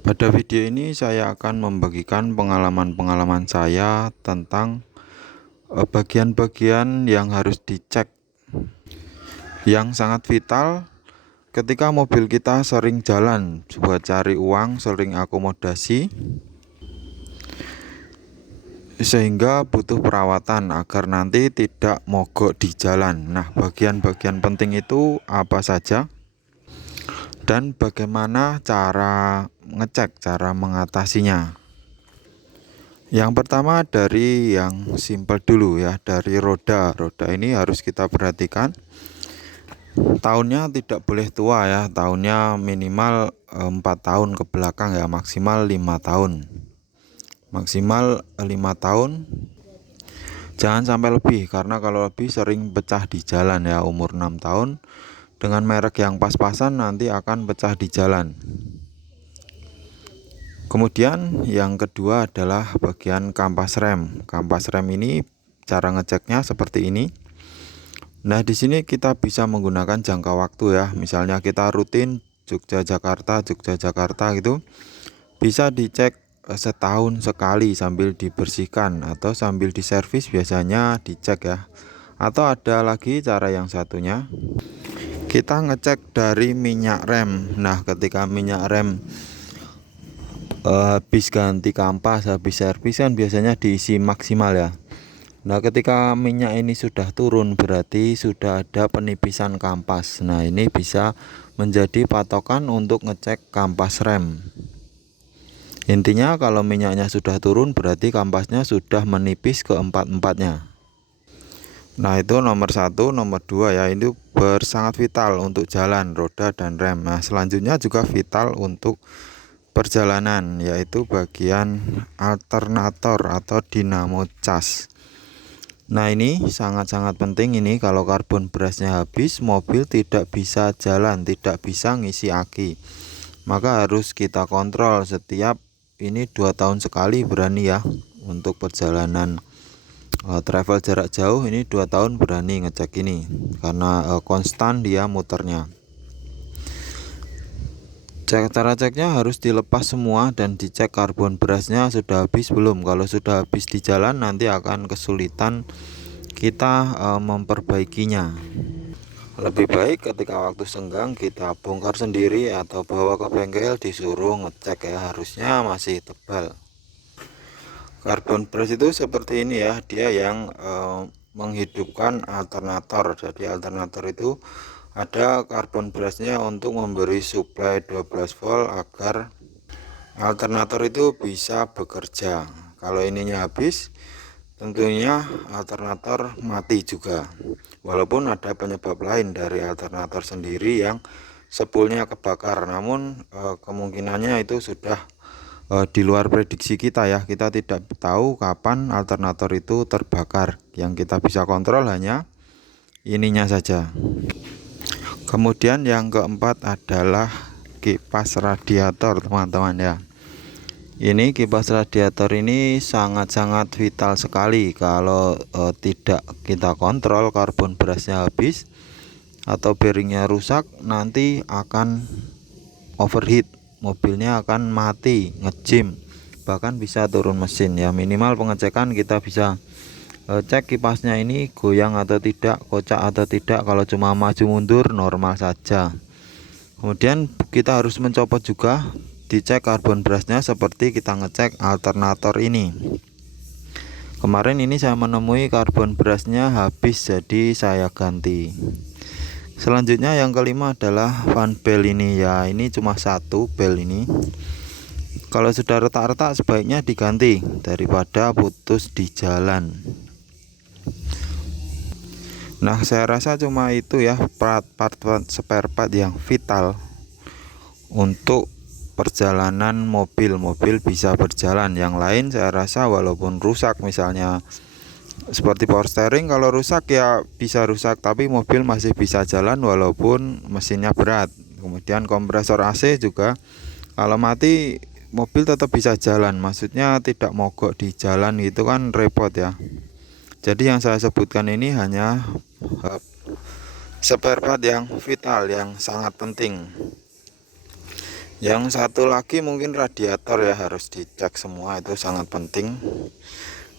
Pada video ini saya akan membagikan pengalaman-pengalaman saya tentang bagian-bagian yang harus dicek yang sangat vital ketika mobil kita sering jalan buat cari uang, sering akomodasi sehingga butuh perawatan agar nanti tidak mogok di jalan. Nah, bagian-bagian penting itu apa saja dan bagaimana cara ngecek, cara mengatasinya? Yang pertama dari yang simpel dulu ya, dari roda. Roda ini harus kita perhatikan. Tahunnya tidak boleh tua ya, tahunnya minimal 4 tahun ke belakang ya, maksimal 5 tahun. Maksimal 5 tahun. Jangan sampai lebih, karena kalau lebih sering pecah di jalan ya. Umur 6 tahun dengan merek yang pas-pasan nanti akan pecah di jalan. Kemudian yang kedua adalah bagian kampas rem. Kampas rem ini cara ngeceknya seperti ini. Nah, di sini kita bisa menggunakan jangka waktu ya. Misalnya kita rutin Jogja Jakarta gitu. Bisa dicek setahun sekali sambil dibersihkan atau sambil diservis, biasanya dicek ya. Atau ada lagi cara yang satunya, kita ngecek dari minyak rem. Nah, ketika minyak rem habis ganti kampas, habis servis kan biasanya diisi maksimal ya. Nah, ketika minyak ini sudah turun berarti sudah ada penipisan kampas. Nah, ini bisa menjadi patokan untuk ngecek kampas rem. Intinya kalau minyaknya sudah turun berarti kampasnya sudah menipis ke empat-empatnya. Nah, itu nomor 1, nomor 2 ya, itu sangat vital untuk jalan, roda dan rem. Nah, selanjutnya juga vital untuk perjalanan, yaitu bagian alternator atau dinamo cas. Nah, ini sangat-sangat penting. Ini kalau karbon berasnya habis, mobil tidak bisa jalan, tidak bisa ngisi aki. Maka harus kita kontrol setiap ini 2 tahun sekali, berani ya, untuk perjalanan travel jarak jauh ini 2 tahun berani ngecek ini, karena konstan dia muternya. Cara ceknya harus dilepas semua dan dicek karbon berasnya sudah habis belum. Kalau sudah habis di jalan nanti akan kesulitan kita memperbaikinya. Lebih baik ketika waktu senggang kita bongkar sendiri atau bawa ke bengkel disuruh ngecek ya, harusnya masih tebal. Karbon brush itu seperti ini ya, dia yang menghidupkan alternator. Jadi alternator itu ada karbon brushnya untuk memberi suplai 12 volt agar alternator itu bisa bekerja. Kalau ininya habis, tentunya alternator mati juga. Walaupun ada penyebab lain dari alternator sendiri yang spoolnya kebakar, namun kemungkinannya itu sudah di luar prediksi kita ya. Kita tidak tahu kapan alternator itu terbakar. Yang kita bisa kontrol hanya ininya saja. Kemudian yang keempat adalah kipas radiator, teman-teman ya. Ini kipas radiator ini sangat-sangat vital sekali. Kalau tidak kita kontrol, karbon berasnya habis atau bearingnya rusak, nanti akan overheat, mobilnya akan mati, ngejim, bahkan bisa turun mesin ya. Minimal pengecekan kita bisa cek kipasnya ini goyang atau tidak, kocak atau tidak. Kalau cuma maju mundur normal saja. Kemudian kita harus mencopot juga, dicek karbon brusnya seperti kita ngecek alternator ini. Kemarin ini saya menemui karbon brusnya habis, jadi saya ganti. Selanjutnya yang kelima adalah fan bel ini ya. Ini cuma satu bel ini. Kalau sudah retak-retak sebaiknya diganti daripada putus di jalan. Nah, saya rasa cuma itu ya part spare part yang vital untuk perjalanan mobil bisa berjalan. Yang lain saya rasa walaupun rusak, misalnya seperti power steering, kalau rusak ya bisa rusak, tapi mobil masih bisa jalan walaupun mesinnya berat. Kemudian kompresor AC juga kalau mati mobil tetap bisa jalan, maksudnya tidak mogok di jalan, itu kan repot ya. Jadi yang saya sebutkan ini hanya spare part yang vital, yang sangat penting. Yang satu lagi mungkin radiator ya, harus dicek semua, itu sangat penting.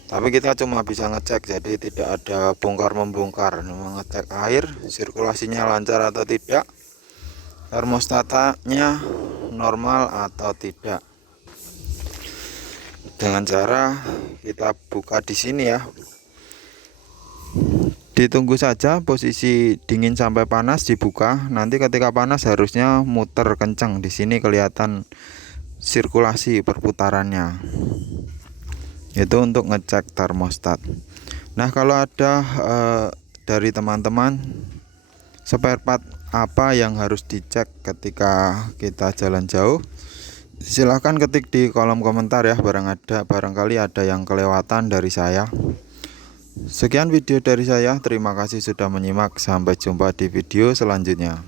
Tapi kita cuma bisa ngecek, jadi tidak ada bongkar membongkar. Mengecek air sirkulasinya lancar atau tidak, termostatnya normal atau tidak, dengan cara kita buka di sini ya. Ditunggu saja posisi dingin sampai panas, dibuka. Nanti ketika panas harusnya muter kencang. Di sini kelihatan sirkulasi perputarannya. Itu untuk ngecek termostat. Nah, kalau ada dari teman-teman spare part apa yang harus dicek ketika kita jalan jauh, silahkan ketik di kolom komentar ya. Barangkali ada yang kelewatan dari saya. Sekian video dari saya, terima kasih sudah menyimak, sampai jumpa di video selanjutnya.